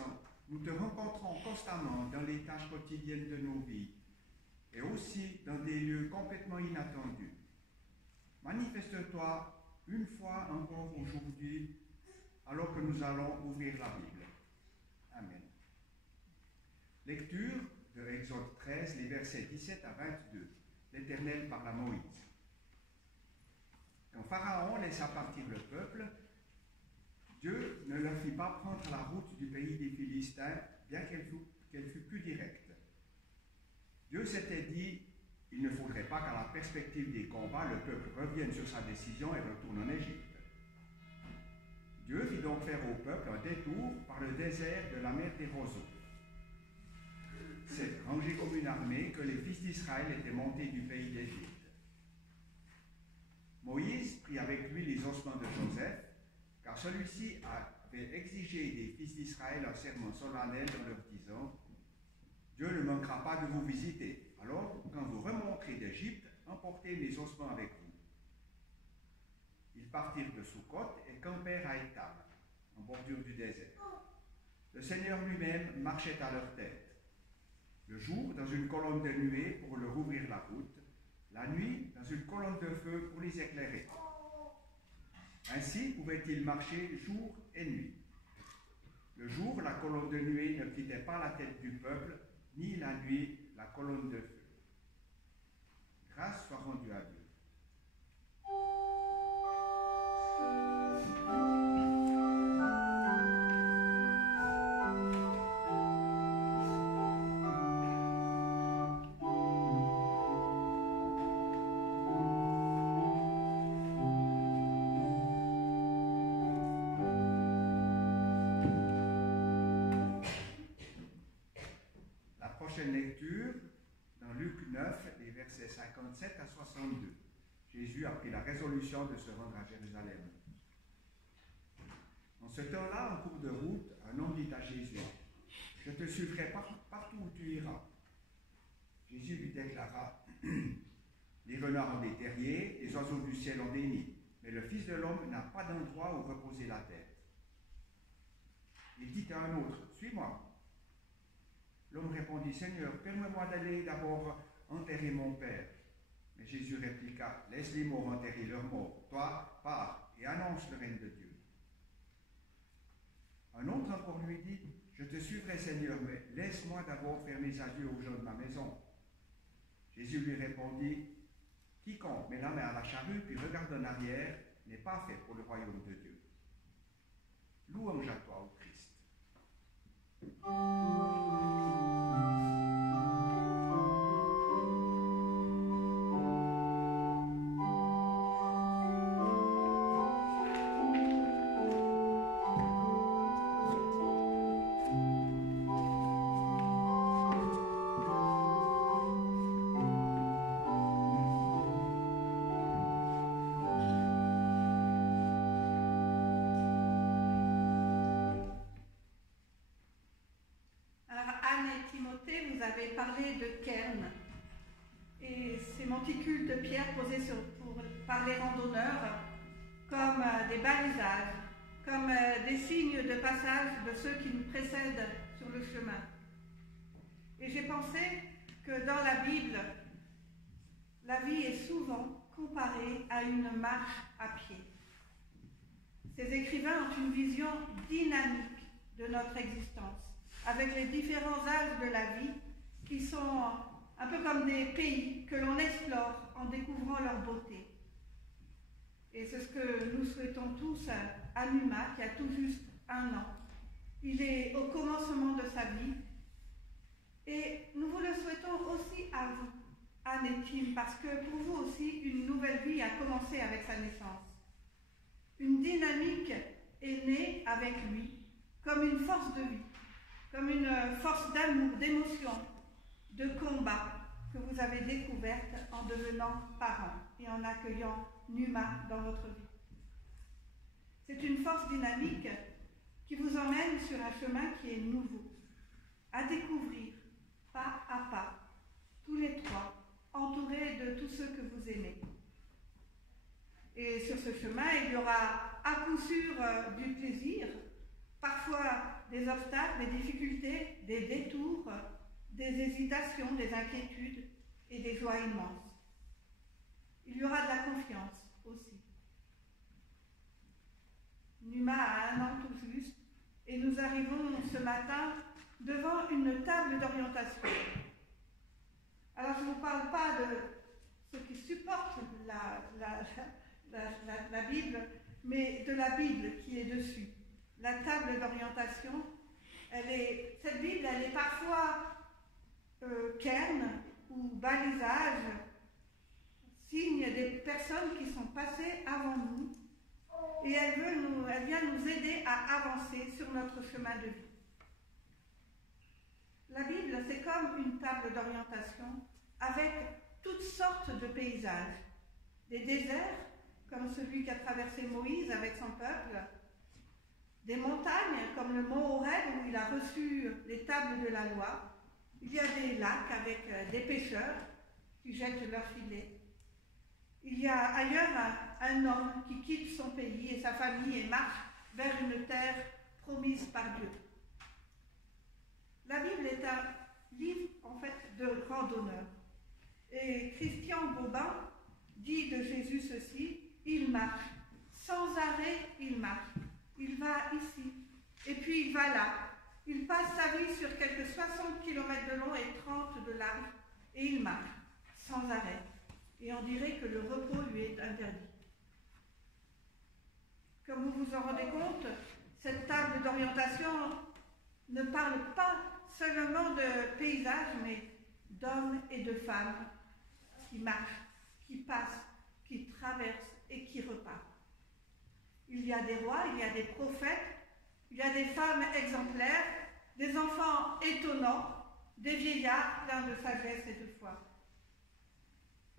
Tout-Puissant, nous te rencontrons constamment dans les tâches quotidiennes de nos vies et aussi dans des lieux complètement inattendus. Manifeste-toi une fois encore aujourd'hui alors que nous allons ouvrir la Bible. Amen. Lecture de Exode 13, les versets 17 à 22. L'Éternel parle à Moïse. Quand Pharaon laissa partir le peuple, Dieu ne leur fit pas prendre la route du pays des Philistins, bien qu'elle fût plus directe. Dieu s'était dit, il ne faudrait pas qu'à la perspective des combats, le peuple revienne sur sa décision et retourne en Égypte. Dieu fit donc faire au peuple un détour par le désert de la mer des roseaux. C'est rangé comme une armée que les fils d'Israël étaient montés du pays d'Égypte. Moïse prit avec lui les ossements de Joseph, car celui-ci avait exigé des fils d'Israël un serment solennel en leur disant « Dieu ne manquera pas de vous visiter, alors quand vous remonterez d'Égypte, emportez mes ossements avec vous. » Ils partirent de Sukkot et campèrent à Étam, en bordure du désert. Le Seigneur lui-même marchait à leur tête. Le jour, dans une colonne de nuée pour leur ouvrir la route, la nuit, dans une colonne de feu pour les éclairer. Ainsi pouvaient-ils marcher jour et nuit. Le jour, la colonne de nuée ne quittait pas la tête du peuple, ni la nuit, la colonne de feu. Grâce soit rendue à Dieu. Prochaine lecture, dans Luc 9, les versets 57 à 62. Jésus a pris la résolution de se rendre à Jérusalem. En ce temps-là, en cours de route, un homme dit à Jésus, « Je te suivrai partout où tu iras. » Jésus lui déclara, « Les renards ont des terriers, les oiseaux du ciel ont des nids, mais le Fils de l'homme n'a pas d'endroit où reposer la tête. » Il dit à un autre, « Suis-moi. » L'homme répondit, « Seigneur, permets-moi d'aller d'abord enterrer mon père. » Mais Jésus répliqua, « Laisse les morts enterrer leurs morts. Toi, pars et annonce le règne de Dieu. » Un autre encore lui dit, « Je te suivrai, Seigneur, mais laisse-moi d'abord faire mes adieux aux gens de ma maison. » Jésus lui répondit, « Quiconque met la main à la charrue puis regarde en arrière n'est pas fait pour le royaume de Dieu. » Louange à toi, ô Christ. Parler de cairns et ces monticules de pierre posés par les randonneurs comme des balisages, comme des signes de passage de ceux qui nous précèdent sur le chemin. Et j'ai pensé que dans la Bible, la vie est souvent comparée à une marche à pied. Ces écrivains ont une vision dynamique de notre existence, avec les différents âges de la vie qui sont un peu comme des pays que l'on explore en découvrant leur beauté. Et c'est ce que nous souhaitons tous à Numa, qui a tout juste 1 an. Il est au commencement de sa vie. Et nous vous le souhaitons aussi à vous, Anne et Tim, parce que pour vous aussi, une nouvelle vie a commencé avec sa naissance. Une dynamique est née avec lui, comme une force de vie, comme une force d'amour, d'émotion, de combat que vous avez découverte en devenant parents et en accueillant Numa dans votre vie. C'est une force dynamique qui vous emmène sur un chemin qui est nouveau, à découvrir pas à pas, tous les trois, entourés de tous ceux que vous aimez. Et sur ce chemin, il y aura à coup sûr du plaisir, parfois des obstacles, des difficultés, des détours, des hésitations, des inquiétudes et des joies immenses. Il y aura de la confiance aussi. Numa a 1 an tout juste et nous arrivons ce matin devant une table d'orientation. Alors je ne vous parle pas de ceux qui supportent la Bible, mais de la Bible qui est dessus. La table d'orientation, cette Bible, elle est parfois cairn ou balisage, signe des personnes qui sont passées avant nous, et elle vient nous aider à avancer sur notre chemin de vie. La Bible, c'est comme une table d'orientation avec toutes sortes de paysages. Des déserts, comme celui qu'a traversé Moïse avec son peuple, des montagnes, comme le mont Horeb où il a reçu les tables de la loi. Il y a des lacs avec des pêcheurs qui jettent leurs filets. Il y a ailleurs un homme qui quitte son pays et sa famille et marche vers une terre promise par Dieu. La Bible est un livre, en fait, de randonneur. Et Christian Bobin dit de Jésus ceci: il marche, sans arrêt il marche. Il va ici, et puis il va là. Il passe sa vie sur quelques 60 km de long et 30 de large, et il marche, sans arrêt. Et on dirait que le repos lui est interdit. Comme vous vous en rendez compte, cette table d'orientation ne parle pas seulement de paysages, mais d'hommes et de femmes qui marchent, qui passent, qui traversent et qui repartent. Il y a des rois, il y a des prophètes, il y a des femmes exemplaires, des enfants étonnants, des vieillards pleins de sagesse et de foi.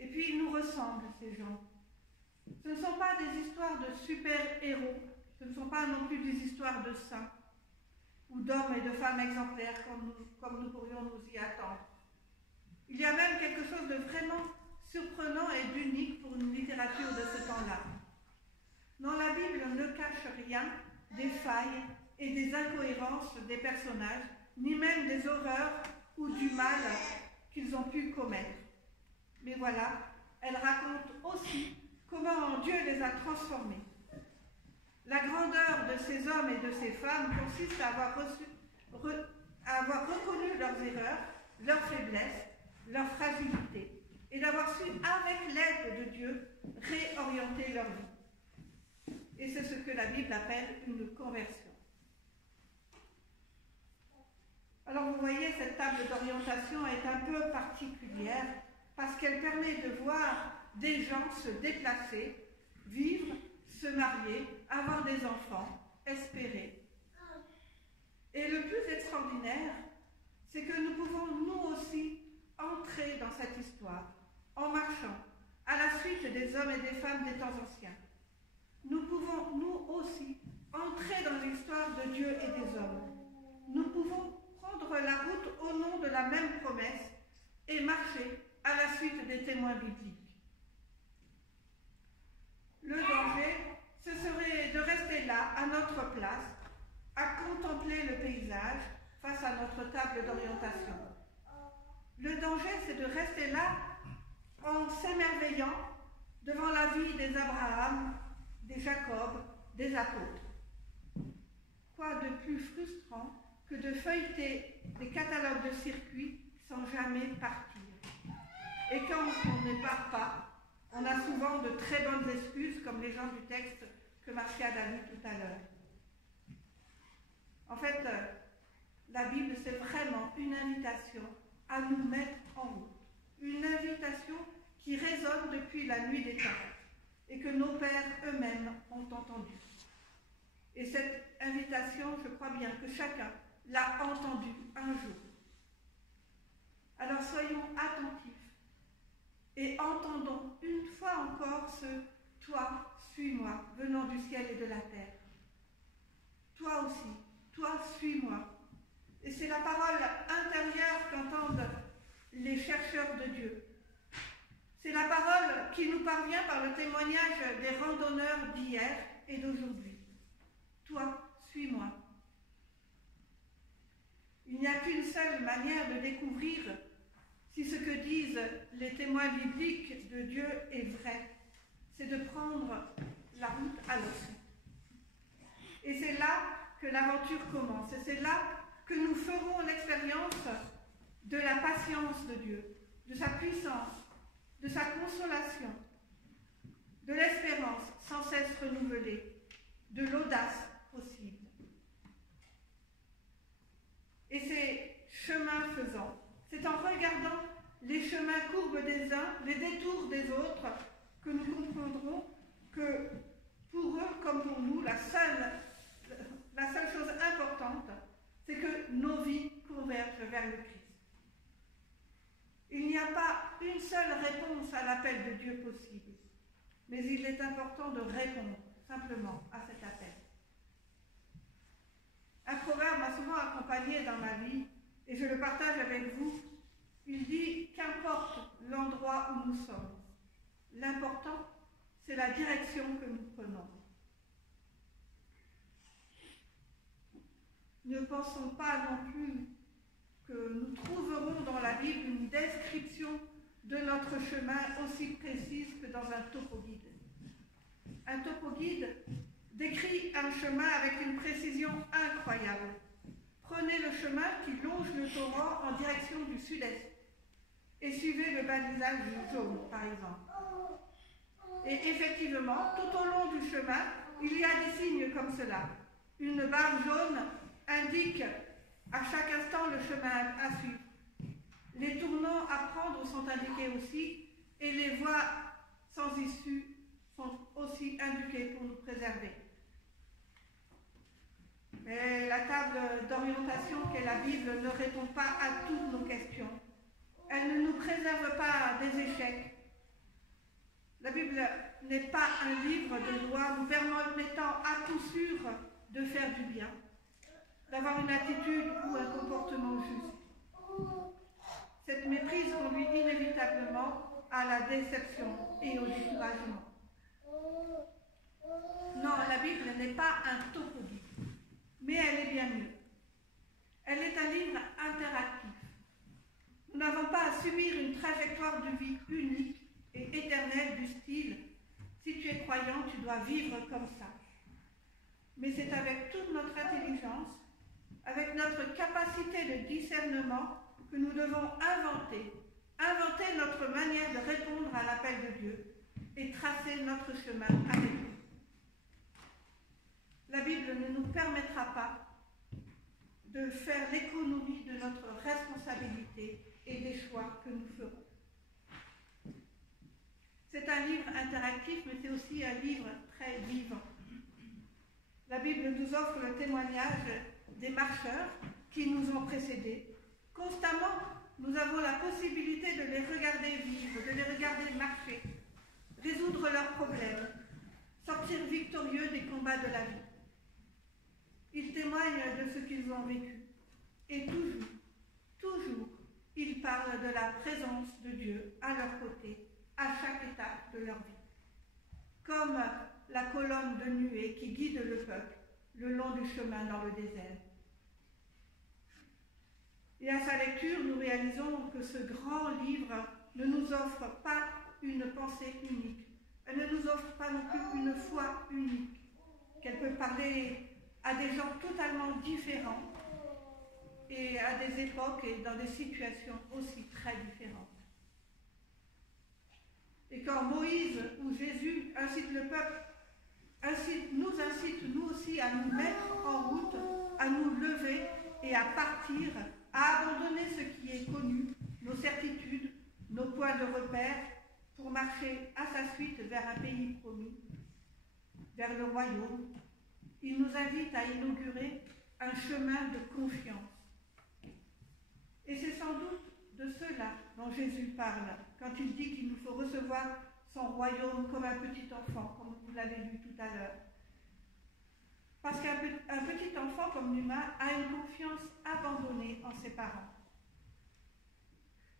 Et puis ils nous ressemblent, ces gens. Ce ne sont pas des histoires de super-héros, ce ne sont pas non plus des histoires de saints, ou d'hommes et de femmes exemplaires comme nous pourrions nous y attendre. Il y a même quelque chose de vraiment surprenant et d'unique pour une littérature de ce temps-là. Non, la Bible ne cache rien des failles et des incohérences des personnages, ni même des horreurs ou du mal qu'ils ont pu commettre. Mais voilà, elle raconte aussi comment Dieu les a transformés. La grandeur de ces hommes et de ces femmes consiste à avoir reconnu leurs erreurs, leurs faiblesses, leurs fragilités, et d'avoir su, avec l'aide de Dieu, réorienter leur vie. Et c'est ce que la Bible appelle une conversion. Alors vous voyez, cette table d'orientation est un peu particulière parce qu'elle permet de voir des gens se déplacer, vivre, se marier, avoir des enfants, espérer. Et le plus extraordinaire, c'est que nous pouvons nous aussi entrer dans cette histoire en marchant à la suite des hommes et des femmes des temps anciens. Nous pouvons nous aussi entrer dans l'histoire de Dieu et des hommes. Nous pouvons prendre la route au nom de la même promesse et marcher à la suite des témoins bibliques. Le danger, ce serait de rester là, à notre place, à contempler le paysage face à notre table d'orientation. Le danger, c'est de rester là en s'émerveillant devant la vie des Abraham, des Jacob, des apôtres. Quoi de plus frustrant que de feuilleter des catalogues de circuits sans jamais partir. Et quand on ne part pas, on a souvent de très bonnes excuses, comme les gens du texte que Martial a lu tout à l'heure. En fait, la Bible, c'est vraiment une invitation à nous mettre en route. Une invitation qui résonne depuis la nuit des temps et que nos pères eux-mêmes ont entendue. Et cette invitation, je crois bien que chacun l'a entendue un jour. Alors soyons attentifs et entendons une fois encore ce « Toi, suis-moi » venant du ciel et de la terre. Toi aussi, toi, suis-moi. Et c'est la parole intérieure qu'entendent les chercheurs de Dieu. C'est la parole qui nous parvient par le témoignage des randonneurs d'hier et d'aujourd'hui. Toi, suis-moi. Il n'y a qu'une seule manière de découvrir si ce que disent les témoins bibliques de Dieu est vrai. C'est de prendre la route à l'océan. Et c'est là que l'aventure commence. Et c'est là que nous ferons l'expérience de la patience de Dieu, de sa puissance, de sa consolation, de l'espérance sans cesse renouvelée, de l'audace possible. Et c'est chemin faisant, c'est en regardant les chemins courbes des uns, les détours des autres, que nous comprendrons que pour eux comme pour nous, la seule chose importante, c'est que nos vies convergent vers le Christ. Il n'y a pas une seule réponse à l'appel de Dieu possible, mais il est important de répondre simplement à cet appel. Un proverbe m'a souvent accompagné dans ma vie, et je le partage avec vous. Il dit « Qu'importe l'endroit où nous sommes, l'important, c'est la direction que nous prenons. » Ne pensons pas non plus que nous trouverons dans la Bible une description de notre chemin aussi précise que dans un topo-guide. Un topo-guide décrit un chemin avec une précision incroyable. Prenez le chemin qui longe le torrent en direction du sud-est et suivez le balisage jaune, par exemple. Et effectivement, tout au long du chemin, il y a des signes comme cela. Une barre jaune indique à chaque instant le chemin à suivre. Les tournants à prendre sont indiqués aussi, et les voies sans issue sont aussi indiquées pour nous préserver. Mais la table d'orientation qu'est la Bible ne répond pas à toutes nos questions. Elle ne nous préserve pas des échecs. La Bible n'est pas un livre de loi nous permettant à coup sûr de faire du bien, d'avoir une attitude ou un comportement juste. Cette méprise conduit inévitablement à la déception et au découragement. Non, la Bible n'est pas un topo-guide, mais elle est bien mieux. Elle est un livre interactif. Nous n'avons pas à subir une trajectoire de vie unique et éternelle du style « si tu es croyant, tu dois vivre comme ça ». Mais c'est avec toute notre intelligence, avec notre capacité de discernement, que nous devons inventer notre manière de répondre à l'appel de Dieu et tracer notre chemin avec lui. La Bible ne nous permettra pas de faire l'économie de notre responsabilité et des choix que nous ferons. C'est un livre interactif, mais c'est aussi un livre très vivant. La Bible nous offre le témoignage des marcheurs qui nous ont précédés. Constamment, nous avons la possibilité de les regarder vivre, de les regarder marcher, résoudre leurs problèmes, sortir victorieux des combats de la vie. Ils témoignent de ce qu'ils ont vécu. Et toujours, ils parlent de la présence de Dieu à leur côté, à chaque étape de leur vie. Comme la colonne de nuée qui guide le peuple le long du chemin dans le désert. Et à sa lecture, nous réalisons que ce grand livre ne nous offre pas une pensée unique. Elle ne nous offre pas non plus une foi unique, qu'elle peut parler à des gens totalement différents et à des époques et dans des situations aussi très différentes. Et quand Moïse ou Jésus incite le peuple, nous incite nous aussi à nous mettre en route, à nous lever et à partir, à abandonner ce qui est connu, nos certitudes, nos points de repère, pour marcher à sa suite vers un pays promis, vers le royaume. Il nous invite à inaugurer un chemin de confiance. Et c'est sans doute de cela dont Jésus parle, quand il dit qu'il nous faut recevoir son royaume comme un petit enfant, comme vous l'avez lu tout à l'heure. Parce qu'un petit enfant comme Numa a une confiance abandonnée en ses parents.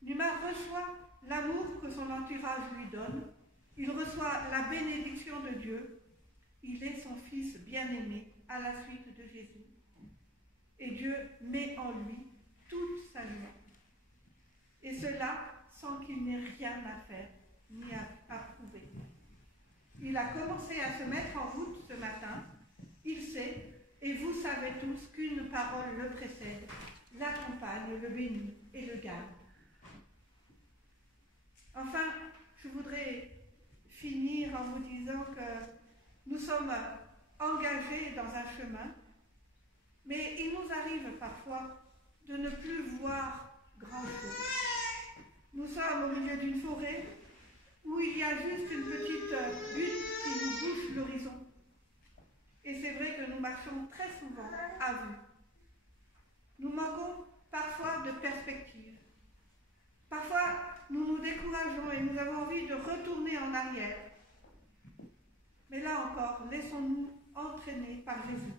Numa reçoit l'amour que son entourage lui donne, il reçoit la bénédiction de Dieu, il est son fils bien-aimé à la suite de Jésus. Et Dieu met en lui toute sa joie. Et cela sans qu'il n'ait rien à faire ni à prouver. Il a commencé à se mettre en route ce matin. Il sait, et vous savez tous, qu'une parole le précède, l'accompagne, le bénit et le garde. Enfin, je voudrais finir en vous disant que nous sommes engagés dans un chemin, mais il nous arrive parfois de ne plus voir grand-chose. Nous sommes au milieu d'une forêt où il y a juste une petite butte qui nous bouche l'horizon. Et c'est vrai que nous marchons très souvent à vue. Nous manquons parfois de perspective. Parfois, nous nous décourageons et nous avons envie de retourner en arrière. Mais là encore, laissons-nous entraîner par Jésus.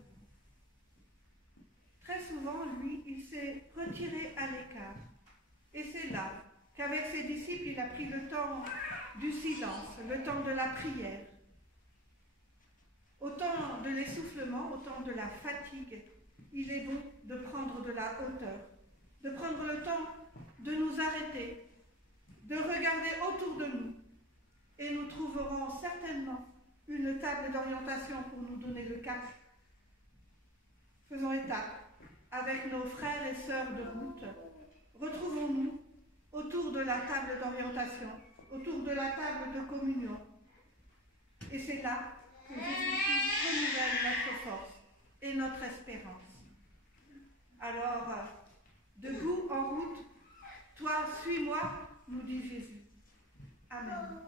Très souvent, lui, il s'est retiré à l'écart. Et c'est là qu'avec ses disciples, il a pris le temps du silence, le temps de la prière. Au temps de l'essoufflement, au temps de la fatigue, il est bon de prendre de la hauteur, de prendre le temps de nous arrêter, de regarder autour de nous, et nous trouverons certainement une table d'orientation pour nous donner le cap. Faisons étape avec nos frères et sœurs de route. Retrouvons-nous autour de la table d'orientation, autour de la table de communion. Et c'est là que Jésus-Christ renouvelle notre force et notre espérance. Alors, debout en route, toi suis-moi, nous dit Jésus. Amen.